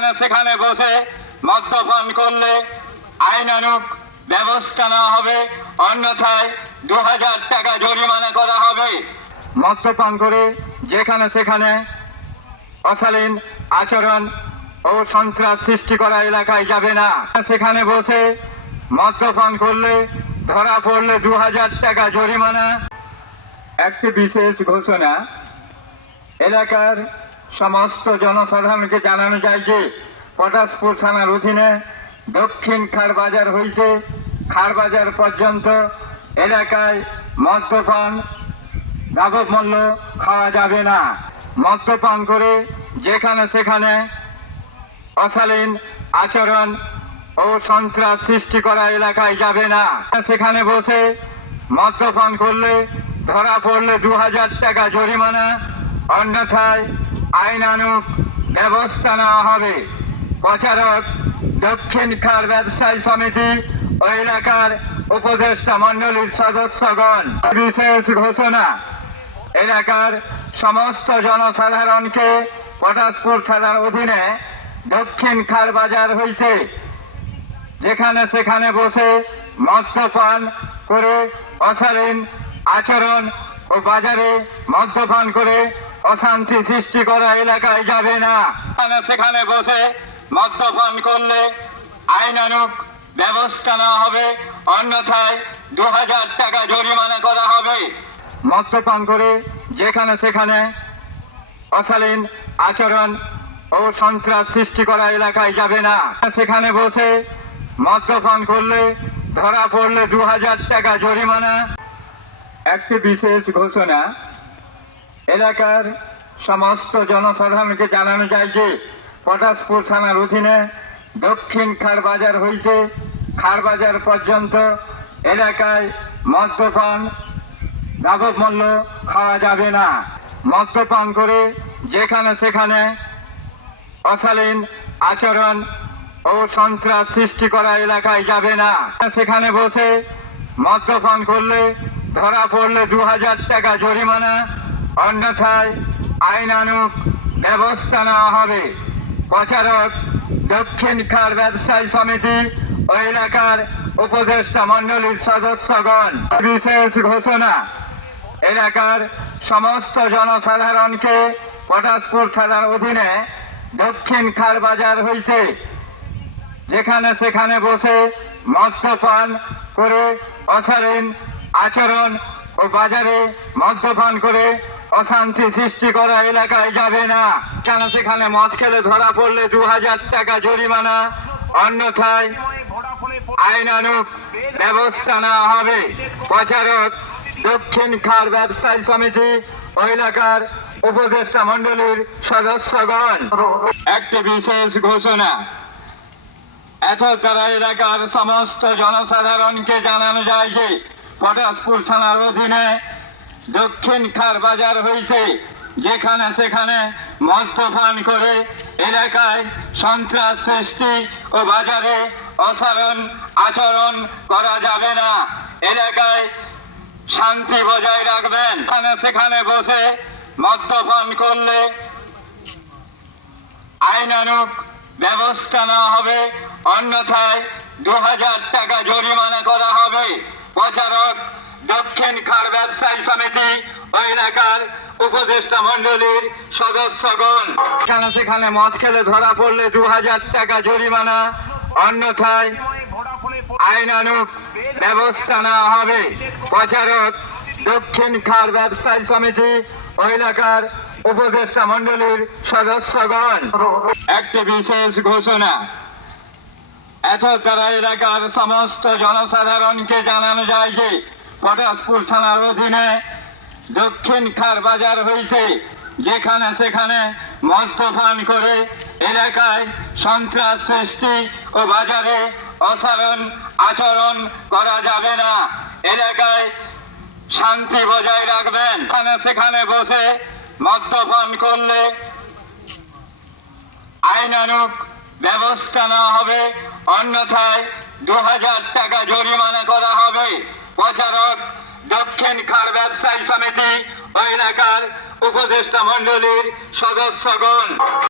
যেখানে সেখানে বসে মদ্যপান করলে আইনানুগ ব্যবস্থা নেওয়া হবে, অন্যথায় 2000 টাকা জরিমানা করা হবে। মদ্যপান করে যেখানে সেখানে অশালীন আচরণ ও সন্ত্রাস সৃষ্টি করা এলাকায় যাবে না। সেখানে বসে মদ্যপান করলে ধরা পড়লে 2000 টাকা জরিমানা। একটি বিশেষ ঘোষণা, এলাকার সমস্ত জনসাধারণকে জানানো যায় যে পটাশপুর থানার অধীনে দক্ষিণ খারবাজার হইতে খারবাজার পর্যন্ত এলাকায় মদ্যপান যাবত মূল্য খাওয়া যাবে না। মদ্যপান করে যেখানে সেখানে অশালীন আচরণ ও সন্ত্রাস সৃষ্টি করা এলাকায় যাবে না। সেখানে বসে মদ্যপান করলে ধরা পড়লে 2000 টাকা জরিমানা, অন্যথায় আইনানুগ ব্যবস্থা নেওয়া হবে। প্রচারক দক্ষিণ খার ব্যবসায়ী সমিতি ও এলাকার উপদেষ্টা মন্ডলীর সদস্যগণ। বিশেষ ঘোষণা, এলাকার সমস্ত জনসাধারণকে পটাশপুর থানার অধীনে দক্ষিণ খার বাজার হইতে যেখানে সেখানে বসে মদ্যপান করে অশালীন আচরণ ও বাজারে মদ্যপান করে অশান্তি সৃষ্টি করা এলাকায় যাবে না। সেখানে বসে মদ্যপান করলে আইনানুগ ব্যবস্থা নেওয়া হবে, অন্যথায় 2000 টাকা জরিমানা করা হবে। মদ্যপান করে যেখানে সেখানে অশালীন আচরণ ও সন্ত্রাস সৃষ্টি করা এলাকায় যাবে না। সেখানে বসে মদ্যপান করলে ধরা পড়লে 2000 টাকা জরিমানা। একটি বিশেষ ঘোষণা, এলাকার সমস্ত জনসাধারণকে জানানো যায় যে পটাশপুর থানার অধীনে দক্ষিণ খারবাজার হইতে খারবাজার পর্যন্ত এলাকায় মদ্যপান যাবত মূল্য খাওয়া যাবে না। মদ্যপান করে যেখানে সেখানে অশালীন আচরণ ও সন্ত্রাস সৃষ্টি করা এলাকায় যাবে না। সেখানে বসে মদ্যপান করলে ধরা পড়লে 2000 টাকা জরিমানা, অন্যথায় আইনানুগ ব্যবস্থা নেওয়া হবে। প্রচারক দক্ষিণ খার ব্যবসায়ী সমিতি ও এলাকার উপদেষ্টা মন্ডলীর সদস্যগণ। বিশেষ ঘোষণা, এলাকার সমস্ত জনসাধারণকে পটাশপুর থানার অধীনে দক্ষিণ খার বাজার হইতে যেখানে সেখানে বসে মদ্যপান করে অশালীন আচরণ ও বাজারে মদ্যপান করে অশান্তি সৃষ্টি করা এলাকায় যাবে না। যেখানে সেখানে মদ খেলে ধরা পড়লে 2000 টাকা জরিমানা, অন্যথায় আইনানুগ ব্যবস্থা নেওয়া হবে। প্রচারক দক্ষিণ খার ব্যবসায়ী সমিতি ও এলাকার উপদেষ্টা মন্ডলীর সদস্যগণ। একটি বিশেষ ঘোষণা, এতদ্বারা এলাকার সমস্ত জনসাধারণকে জানানো যায় যে পটাশপুর থানার অধীনে দক্ষিণ খার বাজার হইতে যেখানে সেখানে মদ্যপান করে এলাকায় সন্ত্রাস সৃষ্টি ও বাজারে অশালীন আচরণ করা যাবে না। এলাকায় শান্তি বজায় রাখবেন। সেখানে বসে মদ্যপান করলে আইনানুগ ব্যবস্থা নেওয়া হবে, অন্যথায় 2000 টাকা জরিমানা করা হবে। প্রচারক দক্ষিণ খার ব্যবসায়ী সমিতি ও এলাকার উপদেষ্টা মন্ডলীর সদস্যগণ। সেখানে মদ খেলে ধরা পড়লে 2000 টাকা জরিমানা, অন্যথায় আইনানুগ ব্যবস্থা নেওয়া হবে। প্রচারক দক্ষিণ খার ব্যবসায়ী সমিতি ও এলাকার উপদেষ্টা মন্ডলীর সদস্যগণ। একটি বিশেষ ঘোষণা, এতদ্বারা এলাকার সমস্ত জনসাধারণকে জানানো যায় যে পটাশপুর থানার অধীনে দক্ষিণ খার বাজার হইতে যেখানে সেখানে মদ্যপান করে এলাকায় সন্ত্রাস সৃষ্টি ও বাজারে অশালীন আচরণ করা যাবে না। এলাকায় শান্তি বজায় রাখবেন। সেখানে বসে মদ্যপান করলে আইনানুগ ব্যবস্থা নেওয়া হবে, অন্যথায় 2000 টাকা জরিমানা করা হবে। প্রচারক দক্ষিণ খার ব্যবসায়ী সমিতি ও এলাকার উপদেষ্টা মন্ডলীর সদস্যগণ।